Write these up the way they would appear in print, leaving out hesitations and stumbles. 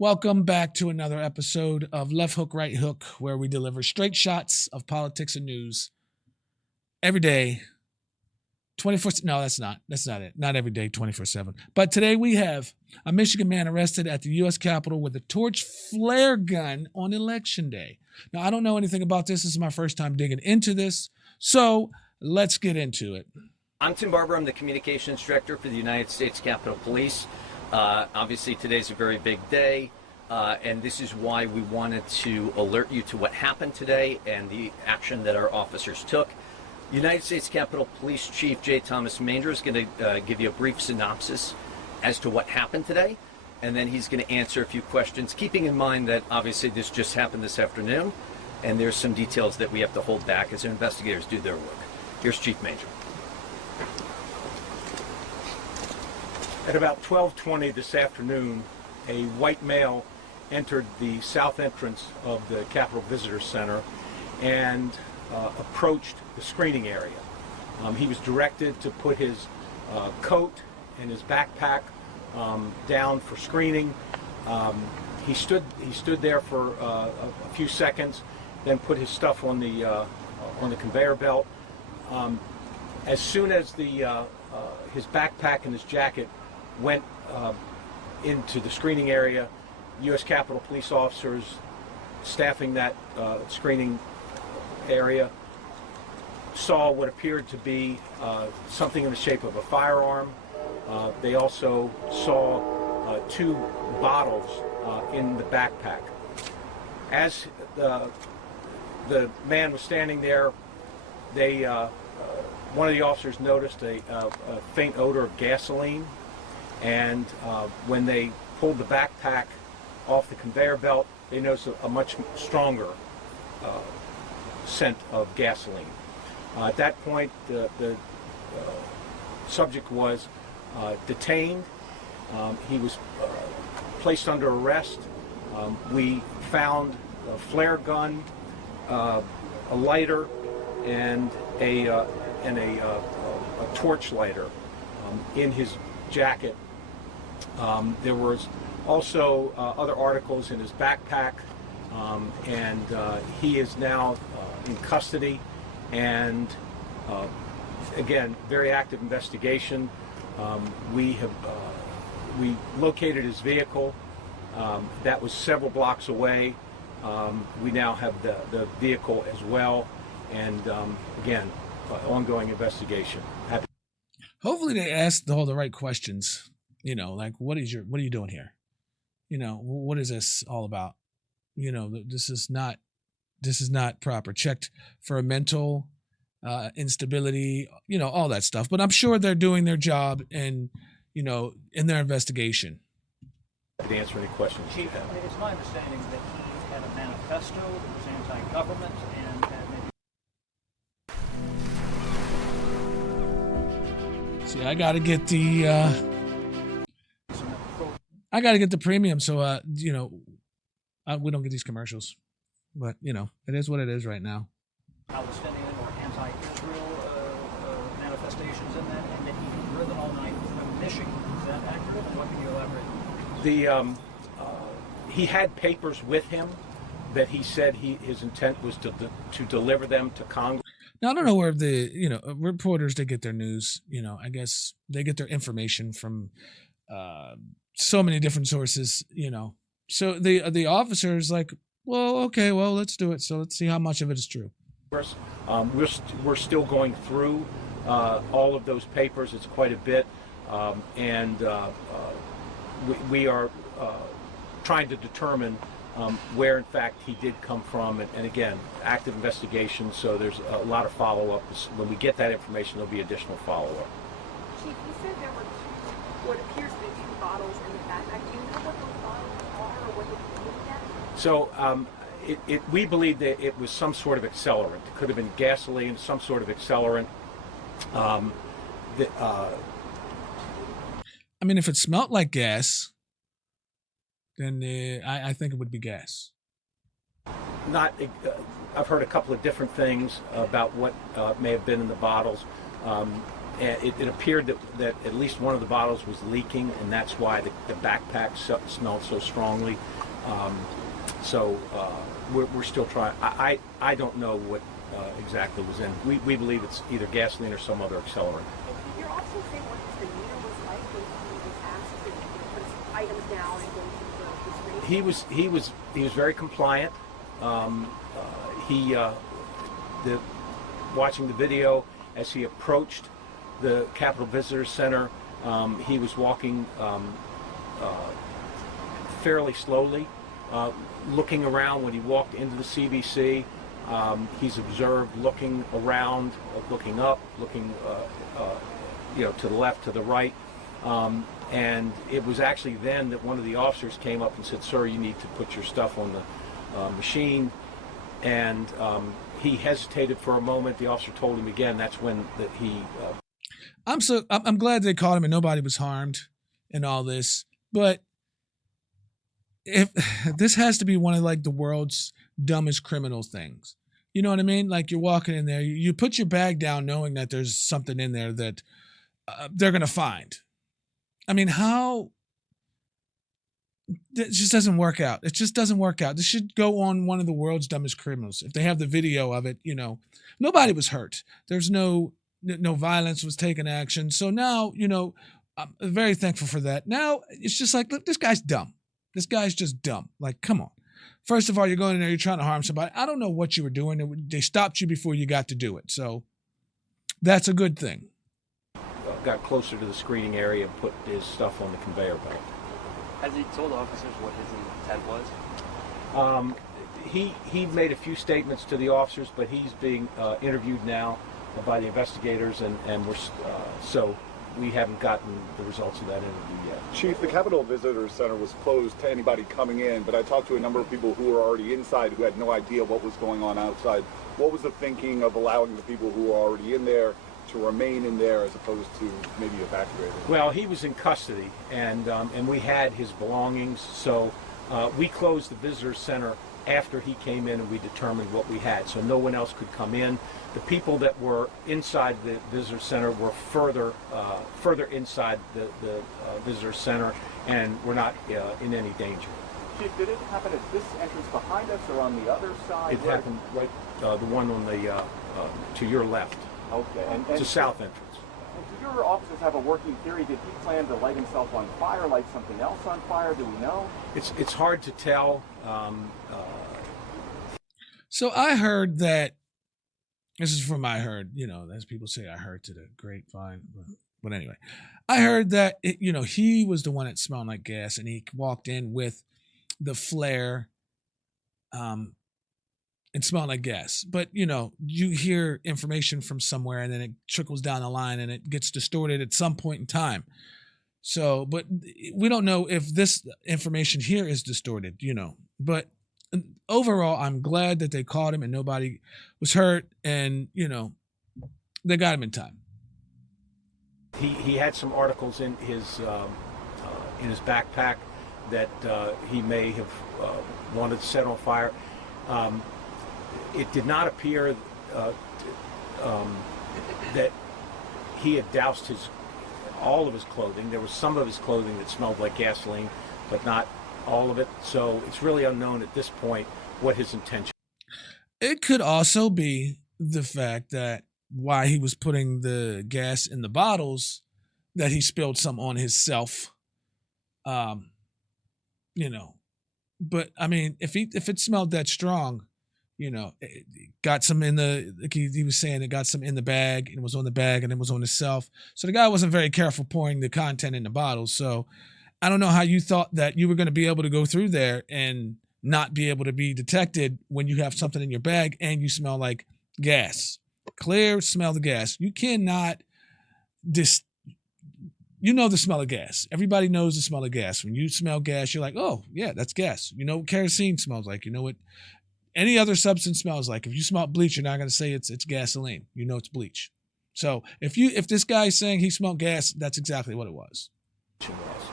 Welcome back to another episode of Left Hook, Right Hook, where we deliver straight shots of politics and news every day, 24. No, that's not it. Not every day, 24/7. But today we have a Michigan man arrested at the U.S. Capitol with a torch flare gun on Election Day. Now, I don't know anything about this. This is my first time digging into this. So let's get into it. I'm Tim Barber. I'm the Communications Director for the United States Capitol Police. Obviously, today's a very big day, and this is why we wanted to alert you to what happened today and the action that our officers took. United States Capitol Police Chief J. Thomas Maindra is going to give you a brief synopsis as to what happened today, and then he's going to answer a few questions, keeping in mind that obviously this just happened this afternoon, and there's some details that we have to hold back as investigators do their work. Here's Chief Maindra. At about 12:20 this afternoon, a white male entered the south entrance of the Capitol Visitor Center and approached the screening area. He was directed to put his coat and his backpack down for screening. He stood there for a few seconds, then put his stuff on the conveyor belt. As soon as his backpack and his jacket went into the screening area, U.S. Capitol police officers staffing that screening area saw what appeared to be something in the shape of a firearm. They also saw two bottles in the backpack. As the man was standing there, one of the officers noticed a faint odor of gasoline. And when they pulled the backpack off the conveyor belt, they noticed a much stronger scent of gasoline. At that point, the subject was detained. He was placed under arrest. We found a flare gun, a lighter, and a torch lighter in his jacket. There was also other articles in his backpack, and he is now in custody. And again, very active investigation. We located his vehicle. That was several blocks away. We now have the vehicle as well, and again, ongoing investigation. Hopefully they asked all the right questions. You know, like what are you doing here? You know, what is this all about? You know, this is not proper. Checked for a mental instability, you know, all that stuff. But I'm sure they're doing their job and, you know, in their investigation. To answer any questions you Chief, have. it's my understanding that he had a manifesto that was anti-government and that maybe. See, I got to get the premium, so you know, we don't get these commercials. But you know, it is what it is right now. Palestinian or anti-Israel manifestations in that, and that he had driven all night from Michigan. Is that accurate? And what can you elaborate? He had papers with him that he said his intent was to deliver them to Congress. Now, I don't know where the reporters, they get their news. You know, I guess they get their information from so many different sources. You know, so the officers like, well, okay, well, let's do it. So let's see how much of it is true. We're still going through all of those papers. It's quite a bit, and we are trying to determine where, in fact, he did come from. And again, active investigation, so there's a lot of follow-up. When we get that information, there'll be additional follow-up. Chief, you said there were what appears to be two bottles in the backpack. Do you know what those bottles are or what they're looking at? So we believe that it was some sort of accelerant. It could have been gasoline, some sort of accelerant. I mean, if it smelled like gas, then I think it would be gas. I've heard a couple of different things about what may have been in the bottles. it appeared that at least one of the bottles was leaking, and that's why the backpack smelled so strongly. We're still trying. I don't know what exactly was in. We believe it's either gasoline or some other accelerant. You're also saying what his demeanor was like when he was asked to put his items down and go to the screen? He was very compliant. Watching the video as he approached the Capitol Visitor Center, he was walking fairly slowly, looking around when he walked into the CBC. He's observed looking around, looking up, looking to the left, to the right. And it was actually then that one of the officers came up and said, "Sir, you need to put your stuff on the machine." And he hesitated for a moment. The officer told him again. That's when I'm glad they caught him and nobody was harmed in all this. But if this has to be one of like the world's dumbest criminal things, you know what I mean? Like you're walking in there, you put your bag down knowing that there's something in there that they're gonna find. I mean, how? It just doesn't work out. It just doesn't work out. This should go on one of the world's dumbest criminals. If they have the video of it, nobody was hurt. There's no violence was taken action. So now, I'm very thankful for that. Now it's just like, look, this guy's dumb. This guy's just dumb. Like, come on. First of all, you're going in there, you're trying to harm somebody. I don't know what you were doing. They stopped you before you got to do it. So that's a good thing. got closer to the screening area and put his stuff on the conveyor belt. Has he told officers what his intent was? He made a few statements to the officers, but he's being interviewed now by the investigators, and so we haven't gotten the results of that interview yet. Chief, the Capitol Visitor Center was closed to anybody coming in, but I talked to a number of people who were already inside who had no idea what was going on outside. What was the thinking of allowing the people who were already in there to remain in there as opposed to maybe evacuating? Well, he was in custody, and we had his belongings, so we closed the visitor center after he came in, and we determined what we had, so no one else could come in. The people that were inside the visitor center were further inside the visitor center, and were not in any danger. Chief, did it happen at this entrance behind us or on the other side? It happened right, the one on the to your left. Okay. It's a south entrance. And do your officers have a working theory? Did he plan to light himself on fire, light something else on fire? Do we know? It's hard to tell. So I heard that, this is from I heard, as people say, I heard to the grapevine. But anyway, I heard that, he was the one that smelled like gas, and he walked in with the flare and smelled like gas. But, you hear information from somewhere and then it trickles down the line and it gets distorted at some point in time. So, but we don't know if this information here is distorted, but overall, I'm glad that they caught him and nobody was hurt, and they got him in time. He had some articles in his backpack that he may have wanted to set on fire. It did not appear that he had doused all of his clothing. There was some of his clothing that smelled like gasoline, but not all of it. So it's really unknown at this point what his intention. It could also be the fact that why he was putting the gas in the bottles, that he spilled some on himself. But I mean, if it smelled that strong, it got some in like he was saying, it got some in the bag, and it was on the bag, and it was on himself. So the guy wasn't very careful pouring the content in the bottles. So I don't know how you thought that you were going to be able to go through there and not be able to be detected when you have something in your bag and you smell like gas. Clear smell of gas. You cannot the smell of gas. Everybody knows the smell of gas. When you smell gas, you're like, oh, yeah, that's gas. You know what kerosene smells like. You know what any other substance smells like. If you smell bleach, you're not going to say it's gasoline. You know it's bleach. So if this guy's saying he smelled gas, that's exactly what it was. So, in this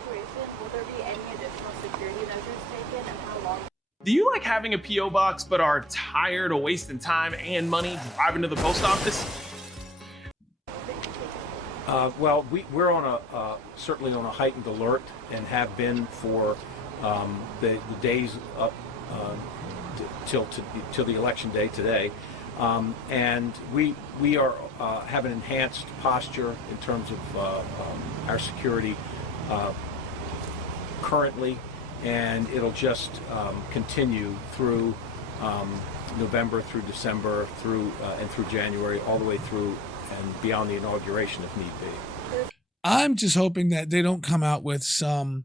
situation, will there be any additional security measures taken, and how long? Do you like having a P.O. box but are tired of wasting time and money driving to the post office? Well, we're on certainly on a heightened alert and have been for the days up till the election day today, and we are have an enhanced posture in terms of our security currently, and it'll just continue through November, through December, through January, all the way through and beyond the inauguration if need be. I'm just hoping that they don't come out with some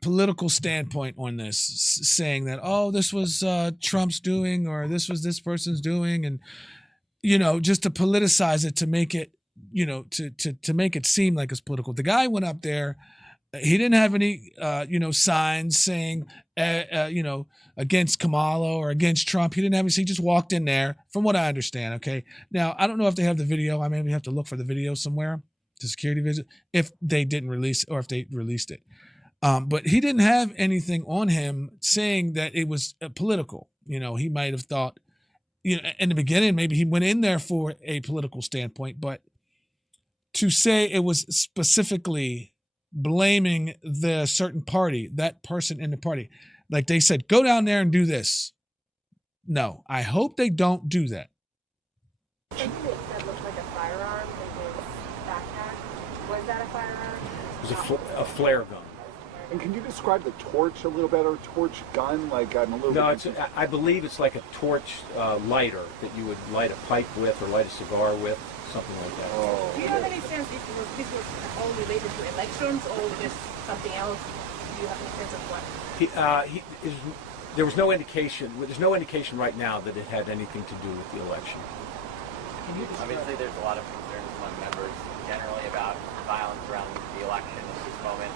political standpoint on this, saying that, oh, this was Trump's doing, or this was this person's doing, and just to politicize it, to make it, to make it seem like it's political. The guy went up there. He didn't have any, signs saying, against Kamala or against Trump. He didn't have any. He just walked in there, from what I understand. Okay. Now, I don't know if they have the video. I maybe have to look for the video somewhere, the security visit, if they didn't release, or if they released it. But he didn't have anything on him saying that it was political. He might have thought, in the beginning, maybe he went in there for a political standpoint, but to say it was specifically blaming the certain party, that person in the party, like they said, go down there and do this. No, I hope they don't do that. Something that looked like a firearm in his backpack. Was that a firearm? It was a flare gun. And can you describe the torch a little better? Torch gun? Like, I'm a little bit... No, I believe it's like a torch lighter that you would light a pipe with or light a cigar with, something like that. Oh. Do you have any sense if this was all related to elections or just something else? Do you have any sense of what? There was no indication. There's no indication right now that it had anything to do with the election. Obviously, there's a lot of concerns among members generally about violence around the election at this moment.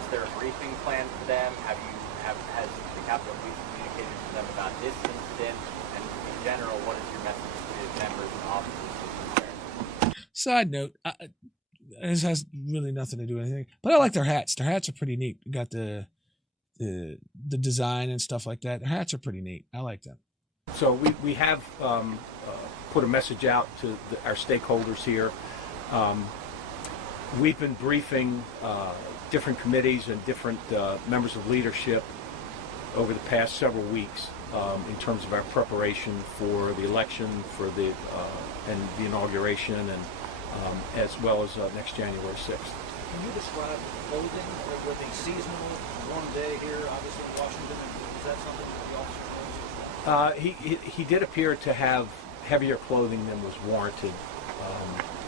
Is there a briefing plan for them? Has the Capitol Police communicated to them about this incident? And in general, what is your message to members and officers concerned? Side note, this has really nothing to do with anything, but I like their hats. Their hats are pretty neat. You got the design and stuff like that. Their hats are pretty neat. I like them. So we have put a message out to our stakeholders here. We've been briefing different committees and different members of leadership over the past several weeks in terms of our preparation for the election, for the inauguration, and as well as next January 6th. Can you describe the clothing? Were they seasonal, warm day here, obviously in Washington? Is that something that the officer knows? He did appear to have heavier clothing than was warranted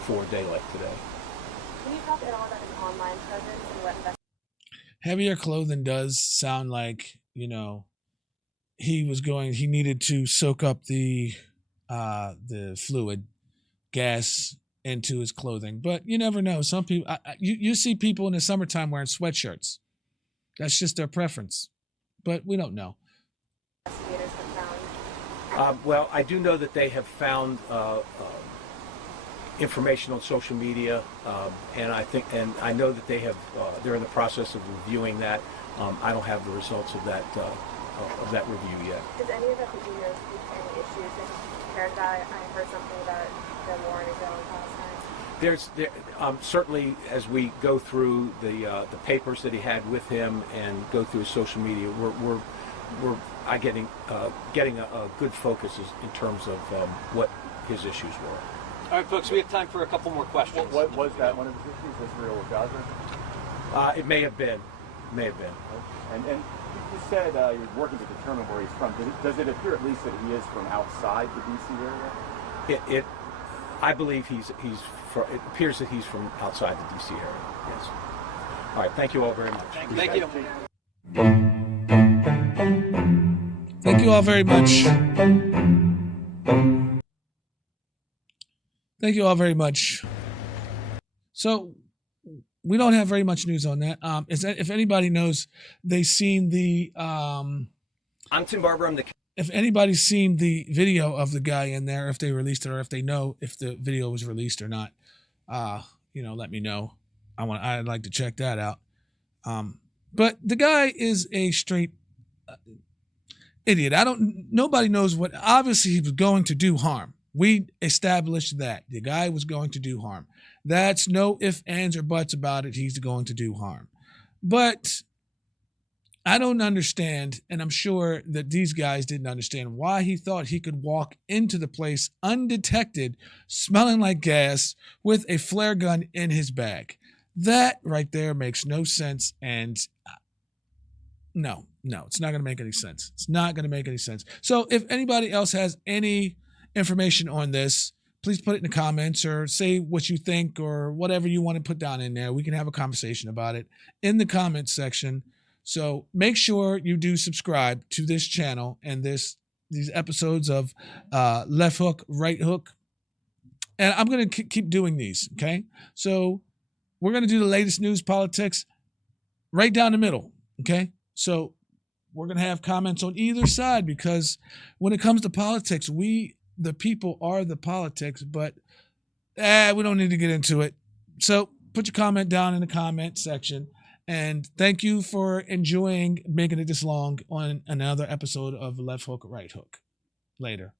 for a day like today. Can you talk at all about his online presence and what Heavier clothing does sound like, he needed to soak up the fluid gas into his clothing, but you never know. Some people, you see people in the summertime wearing sweatshirts. That's just their preference, but we don't know. investigators have found? Well, I do know that they have found information on social media, and I know that they're in the process of reviewing that. I don't have the results of that review yet. Does any of that do you know speak to any issues that he cared about? I heard something about the war in Israel and Palestine. Certainly, as we go through the papers that he had with him and go through his social media, we're getting a good focus in terms of what his issues were. All right, folks, we have time for a couple more questions. What was that one of his issues, Israel or Gaza? It may have been. And you said you're working to determine where he's from. Does it appear at least that he is from outside the D.C. area? I believe it appears that he's from outside the D.C. area, yes. All right, thank you all very much. Thank you. Thank you all very much. Thank you all very much. So we don't have very much news on that. If anybody knows, they seen the. I'm Tim Barber. I'm the. If anybody's seen the video of the guy in there, if they released it, or if they know if the video was released or not, let me know. I'd like to check that out. But the guy is a straight idiot. Nobody knows what. Obviously, he was going to do harm. We established that the guy was going to do harm. That's no ifs, ands, or buts about it. He's going to do harm. But I don't understand, and I'm sure that these guys didn't understand why he thought he could walk into the place undetected, smelling like gas, with a flare gun in his bag. That right there makes no sense, and no, it's not going to make any sense. It's not going to make any sense. So if anybody else has any information on this, please put it in the comments or say what you think or whatever you want to put down in there. We can have a conversation about it in the comments section. So make sure you do subscribe to this channel and these episodes of Left Hook, Right Hook. And I'm going to keep doing these, okay? So we're going to do the latest news, politics, right down the middle, okay? So we're going to have comments on either side because when it comes to politics, we, the people, are the politics, but we don't need to get into it. So put your comment down in the comment section. And thank you for enjoying making it this long on another episode of Left Hook, Right Hook. Later.